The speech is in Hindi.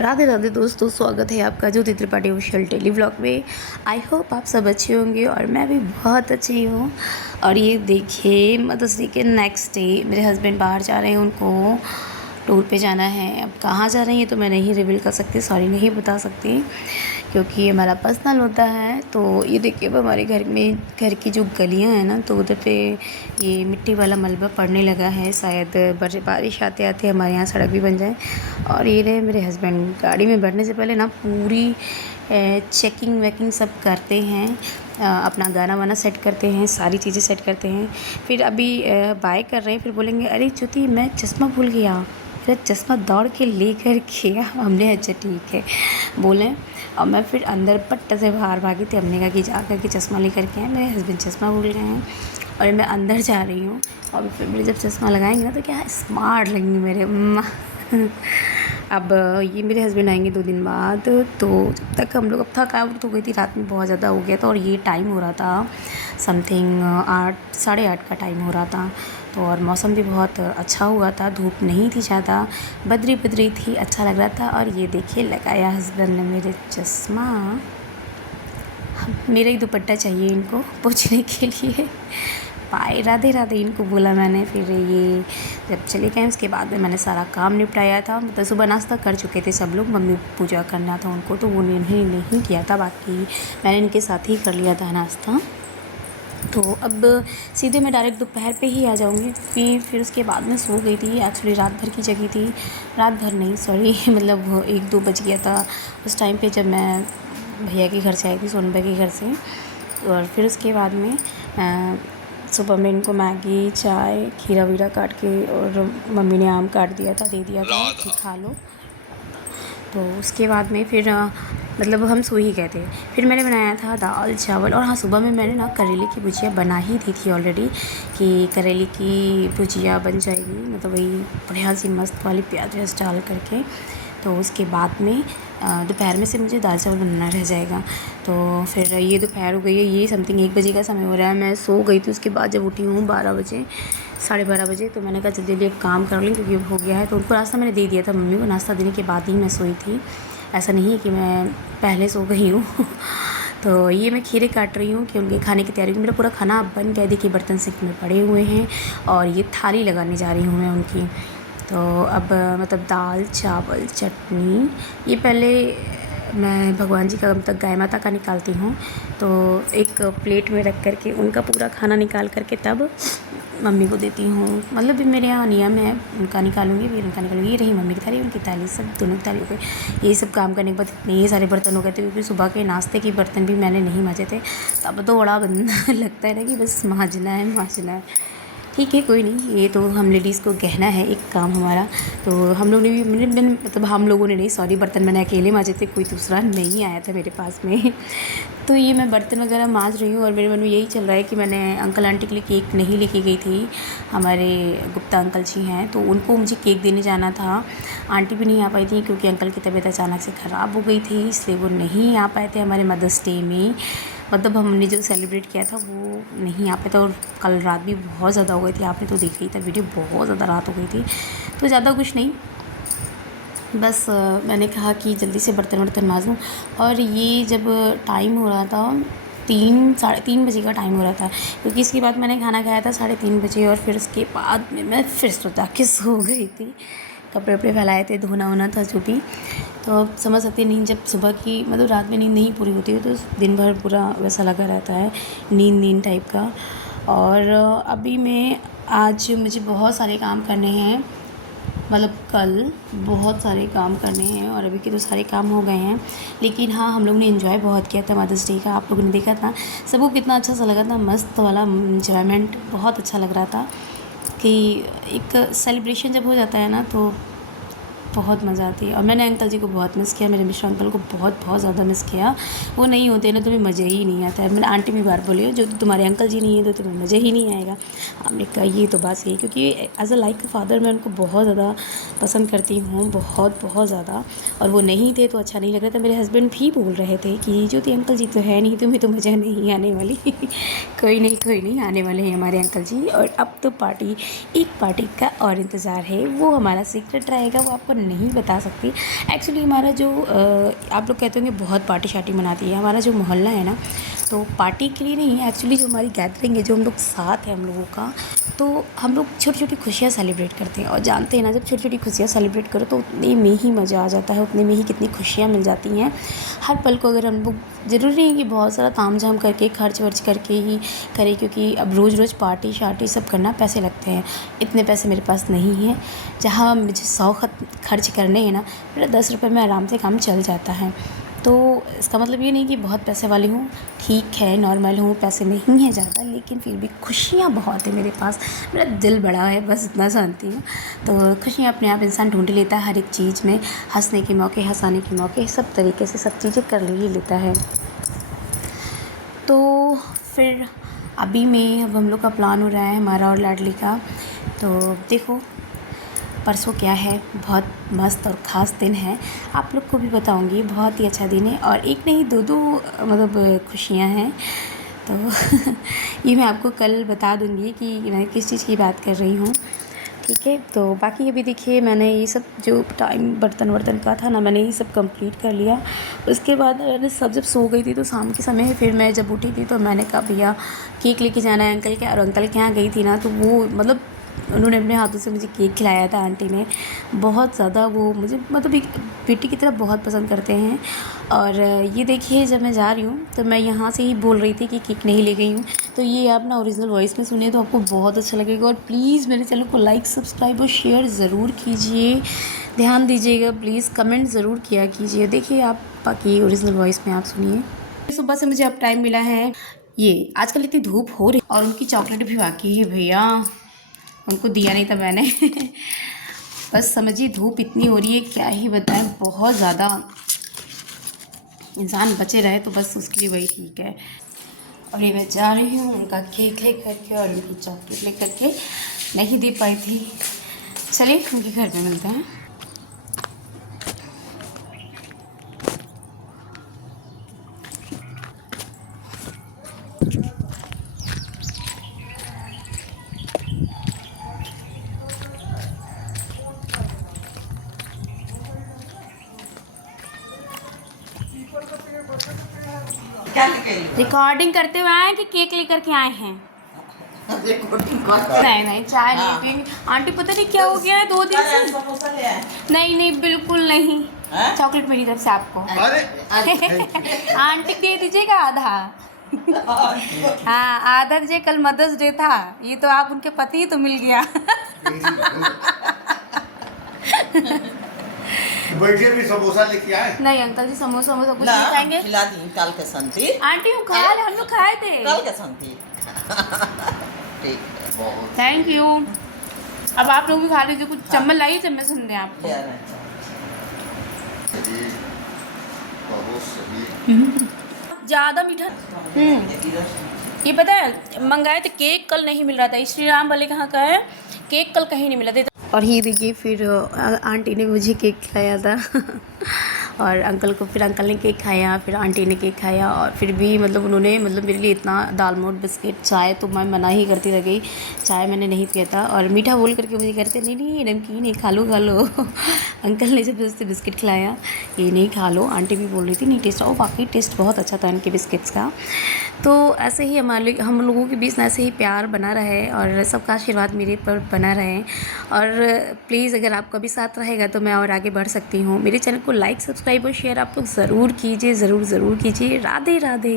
राधे राधे दोस्तों, स्वागत है आपका ज्योति त्रिपाठी ऑफिशियल डेली व्लॉग में। आई होप आप सब अच्छे होंगे और मैं भी बहुत अच्छी हूँ। और ये देखिए, मदर्स डे के नेक्स्ट डे मेरे हस्बैंड बाहर जा रहे हैं, उनको टूर पे जाना है। अब कहाँ जा रहे हैं ये तो मैं नहीं रिवील कर सकती, सॉरी नहीं बता सकती, क्योंकि ये हमारा पर्सनल होता है। तो ये देखिए, अब हमारे घर की जो गलियाँ हैं ना, तो उधर पे ये मिट्टी वाला मलबा पड़ने लगा है। शायद बारिश आते आते हमारे यहाँ सड़क भी बन जाए। और ये रहे मेरे हस्बैंड, गाड़ी में बैठने से पहले ना पूरी चेकिंग वेकिंग सब करते हैं, अपना गाना वाना सेट करते हैं, सारी चीज़ें सेट करते हैं। फिर अभी बाय कर रहे हैं, फिर बोलेंगे अरे ज्योति मैं चश्मा भूल गया। फिर चश्मा दौड़ के लेकर गया। हमने अच्छा ठीक है बोले। और मैं फिर अंदर पट्ट से बाहर भागी थी। हमने कहा कि जा कर के चश्मा लेकर के आए, मेरे हस्बैंड चश्मा भूल गए हैं और मैं अंदर जा रही हूँ। और फिर मेरे जब चश्मा लगाएंगे ना तो क्या स्मार्ट लगेंगे मेरे अम्मा। अब ये मेरे हस्बैंड आएंगे 2 दिन बाद, तो जब तक हम लोग, अब थकावट हो गई थी, रात में बहुत ज़्यादा हो गया था। और ये टाइम हो रहा था समथिंग 8 साढ़े 8 का टाइम हो रहा था। तो और मौसम भी बहुत अच्छा हुआ था, धूप नहीं थी ज़्यादा, बदरी बदरी थी, अच्छा लग रहा था। और ये देखिए, लगाया हस्बैंड ने मेरे चश्मा। मेरा ही दुपट्टा चाहिए इनको पोंछने के लिए। बाय राधे राधे इनको बोला मैंने। फिर ये जब चले गए उसके बाद में मैंने सारा काम निपटाया था। मतलब सुबह नाश्ता कर चुके थे सब लोग, मम्मी पूजा करना था उनको तो वो नहीं किया था, बाकी मैंने इनके साथ ही कर लिया था नाश्ता। तो अब सीधे मैं डायरेक्ट दोपहर पे ही आ जाऊँगी। फिर उसके बाद में सो गई थी, एक्चुअली रात भर की जगी थी। रात भर नहीं, सॉरी मतलब 1-2 बज गया था उस टाइम पे, जब मैं भैया के घर से आई थी, सोनभद्र के घर से। और फिर उसके बाद में सुबह में इनको मैगी, चाय, खीरा वीरा काट के, और मम्मी ने आम काट दिया था, दे दिया था कि खा लो। तो उसके बाद में फिर मतलब हम सो ही गए थे। फिर मैंने बनाया था दाल चावल। और हाँ, सुबह में मैंने ना करेले की भुजिया बना ही दी थी ऑलरेडी, कि करेले की भुजिया बन जाएगी, मतलब वही बढ़िया सी मस्त वाली प्याज व्याज डाल करके। तो उसके बाद में दोपहर में से मुझे दाल चावल बनाना रह जाएगा। तो फिर ये दोपहर हो गई है, ये समथिंग 1 बजे का समय हो रहा है। मैं सो गई थी, उसके बाद जब उठी हूँ 12 बजे, 12:30 बजे, तो मैंने कहा जल्दी जल्दी एक काम कर लूँ क्योंकि हो गया है। तो उनको नाश्ता मैंने दे दिया था, मम्मी को नाश्ता देने के बाद ही मैं सोई थी, ऐसा नहीं है कि मैं पहले सो गई हूँ। तो ये मैं खीरे काट रही हूँ कि उनके खाने की तैयारी, मेरा पूरा खाना अब बन गया। देखिए बर्तन सिंक में पड़े हुए हैं और ये थाली लगाने जा रही हूँ मैं उनकी। तो अब मतलब दाल चावल चटनी, ये पहले मैं भगवान जी का, मतलब गाय माता का निकालती हूँ। तो एक प्लेट में रख करके उनका पूरा खाना निकाल करके तब मम्मी को देती हूँ। मतलब भी मेरे यहाँ नियम है, उनका निकालूंगी फिर उनका निकालूंगी। ये रही मम्मी की थाली, उनकी थाली, सब दोनों की थाली हो गई। ये सब काम करने के बाद इतने सारे बर्तन हो गए थे, क्योंकि सुबह के नाश्ते के बर्तन भी मैंने नहीं मांजे थे। तब तो बड़ा गंदा लगता है ना कि बस मांजना है। ठीक है, कोई नहीं, ये तो हम लेडीज़ को कहना है एक काम हमारा। तो हम लोग ने भी, मतलब हम लोगों ने नहीं, सॉरी, बर्तन मैंने अकेले मांजे थे, कोई दूसरा नहीं आया था मेरे पास में। तो ये मैं बर्तन वगैरह मांज रही हूँ और मेरे मन में यही चल रहा है कि मैंने अंकल आंटी के लिए केक नहीं लेके गई थी। हमारे गुप्ता अंकल जी हैं, तो उनको मुझे केक देने जाना था। आंटी भी नहीं आ पाई थी क्योंकि अंकल की तबीयत अचानक से ख़राब हो गई थी, इसलिए वो नहीं आ पाए थे हमारे मदर्स डे में। मतलब हमने जो सेलिब्रेट किया था वो नहीं आ पाया था। और कल रात भी बहुत ज़्यादा हो गई थी, आपने तो देखा ही था वीडियो, बहुत ज़्यादा रात हो गई थी। तो ज़्यादा कुछ नहीं, बस मैंने कहा कि जल्दी से बर्तन वर्तन मांजूँ। और ये जब टाइम हो रहा था 3-3:30 बजे का टाइम हो रहा था, क्योंकि इसके बाद मैंने खाना खाया था 3:30 बजे। और फिर उसके बाद में मैं फिर सोचा कि सो गई थी, कपड़े वपड़े फैलाए थे, धोना वोना था जो भी। तो अब समझ सकते हैं, नींद जब सुबह की, मतलब रात में नींद नहीं पूरी होती है तो दिन भर पूरा वैसा लगा रहता है, नींद टाइप का। और अभी मैं, आज मुझे बहुत सारे काम करने हैं, मतलब कल बहुत सारे काम करने हैं और अभी के तो सारे काम हो गए हैं। लेकिन हाँ, हम लोग ने एंजॉय बहुत किया था मदर्स डे का, आप लोगों ने देखा था, सबको कितना अच्छा सा लगा था, मस्त वाला एंजॉयमेंट, बहुत अच्छा लग रहा था। कि एक सेलिब्रेशन जब हो जाता है ना तो बहुत मज़ा आती है। और मैंने अंकल जी को बहुत मिस किया, मेरे मिश्रा अंकल को बहुत ज़्यादा मिस किया। वो नहीं होते ना, तुम्हें मज़ा ही नहीं आता है। मैंने आंटी भी बार बोली, जो तुम्हारे अंकल जी नहीं है तो तुम्हें मज़ा ही नहीं आएगा। हमने कहा ये तो बात सही है, क्योंकि एज अ लाइक फादर मैं उनको बहुत ज़्यादा पसंद करती हूँ, बहुत ज़्यादा। और वो नहीं थे तो अच्छा नहीं लग रहा था। मेरे हस्बैंड भी बोल रहे थे कि ज्योति अंकल जी तो है नहीं, तुम्हें तो मज़ा नहीं आने वाली। कोई नहीं, आने वाले हैं हमारे अंकल जी। और अब तो एक पार्टी का और इंतज़ार है, वो हमारा सीक्रेट रहेगा, वो आपको नहीं बता सकती। एक्चुअली हमारा जो आप लोग कहते होंगे बहुत पार्टी शार्टी मनाती है, हमारा जो मोहल्ला है ना, तो पार्टी के लिए नहीं है एक्चुअली, जो हमारी गैदरिंग है, जो हम लोग साथ हैं हम लोगों का, तो हम लोग छोटी छोटी खुशियाँ सेलिब्रेट करते हैं। और जानते हैं ना, जब छोटी छोटी खुशियाँ सेलिब्रेट करो तो उतने में ही मज़ा आ जाता है, उतने में ही कितनी खुशियाँ मिल जाती हैं। हर पल को अगर हम लोग, ज़रूरी नहीं कि बहुत सारा ताम झाम करके खर्च वर्च करके ही करें, क्योंकि अब रोज़ रोज़ पार्टी शार्टी सब करना पैसे लगते हैं। इतने पैसे मेरे पास नहीं हैं। जहाँ मुझे 100 खर्च करने हैं ना, मेरा 10 रुपये में आराम से काम चल जाता है। तो इसका मतलब ये नहीं कि बहुत पैसे वाली हूँ, ठीक है, नॉर्मल हूँ, पैसे नहीं है ज़्यादा, लेकिन फिर भी खुशियाँ बहुत है मेरे पास। मेरा दिल बड़ा है, बस इतना जानती हूँ। तो खुशियाँ अपने आप इंसान ढूंढ लेता है हर एक चीज़ में, हंसने के मौके, हंसाने के मौके, सब तरीके से सब चीज़ें कर ही लेता है। तो फिर अभी में अब हम लोग का प्लान हो रहा है हमारा और लाडली का। तो देखो परसों क्या है, बहुत मस्त और ख़ास दिन है, आप लोग को भी बताऊंगी। बहुत ही अच्छा दिन है और एक नहीं दो मतलब खुशियाँ हैं। तो ये मैं आपको कल बता दूंगी कि मैं किस चीज़ की बात कर रही हूँ, ठीक है। तो बाकी अभी देखिए, मैंने ये सब जो टाइम बर्तन वर्तन का था ना, मैंने ये सब कंप्लीट कर लिया। उसके बाद मैंने सब जब सो गई थी तो शाम के समय फिर मैं जब उठी थी तो मैंने कहा भैया केक लेके जाना है अंकल के। और अंकल के यहाँ गई थी ना, तो वो मतलब उन्होंने अपने हाथों से मुझे केक खिलाया था आंटी ने। बहुत ज़्यादा वो मुझे मतलब एक बेटी की तरह बहुत पसंद करते हैं। और ये देखिए, जब मैं जा रही हूँ तो मैं यहाँ से ही बोल रही थी कि केक नहीं ले गई हूँ। तो ये आप ना ओरिजिनल वॉइस में सुनिए तो आपको बहुत अच्छा लगेगा। और प्लीज़ मेरे चैनल को लाइक सब्सक्राइब और शेयर ज़रूर कीजिए, ध्यान दीजिएगा प्लीज़, कमेंट ज़रूर किया कीजिए। देखिए आप, बाकी ओरिजिनल वॉइस में आप सुनिए। सुबह से मुझे अब टाइम मिला है, ये आजकल इतनी धूप हो रही और उनकी चॉकलेट भी बाकी है भैया, उनको दिया नहीं था मैंने। बस समझिए धूप इतनी हो रही है, क्या ही बताएं, बहुत ज़्यादा। इंसान बचे रहे तो बस उसके लिए वही ठीक है। और ये मैं जा रही हूँ उनका केक ले करके और उनकी चॉकलेट ले करके, नहीं दे पाई थी। चलिए उनके घर पे मिलते हैं। रिकॉर्डिंग करते हुए आए कि केक लेकर के आए हैं? नहीं नहीं, चाय नहीं पियेंगे आंटी, पता नहीं क्या हो गया है 2 दिन से। नहीं नहीं बिल्कुल नहीं, चॉकलेट मेरी तरफ से आपको। आंटी दे दीजिएगा आधा। हाँ आधा दीजिए, कल मदर्स डे था, ये तो आप उनके पति तो मिल गया। बैठिए भी समोसा लेके आए। नहीं अंकल जी, समोसा वमोसा कुछ नहीं खाएंगे। खिला दी कल के संती आंटी हम खा ले, हम लोग खाए थे कल के संती। ठीक है, थैंक यू। अब आप लोग भी खा लीजिए, कुछ चम्मच लाइए, चम्मच सुन दें आपको। ज़्यादा मीठा। ये पता है मंगाए थे केक, कल नहीं मिल रहा था, श्री राम वाले कहाँ का है केक, कल कहीं नहीं मिला था। और ये देखिए फिर आंटी ने मुझे केक खिलाया था। और अंकल को, फिर अंकल ने केक खाया, फिर आंटी ने केक खाया। और फिर भी मतलब उन्होंने मतलब मेरे लिए इतना दाल मोट बिस्किट, चाय तो मैं मना ही करती रह गई, चाय मैंने नहीं पिया था। और मीठा बोल करके मुझे कहते नहीं नहीं नमकीन है, खा लो खा लो। अंकल ने जब उससे बिस्किट खिलाया, ये नहीं खा लो, आंटी भी बोल रही थी नहीं टेस्ट, और वाकई टेस्ट बहुत अच्छा था इनके बिस्किट्स का। तो ऐसे ही हम लोगों के बीच ऐसे ही प्यार बना रहे और सबका आशीर्वाद मेरे पर बना रहे। और प्लीज़ अगर आपका भी साथ रहेगा तो मैं और आगे बढ़ सकती हूँ। मेरे चैनल को लाइक सब्सक्राइब और शेयर आप लोग ज़रूर कीजिए, ज़रूर कीजिए। राधे राधे।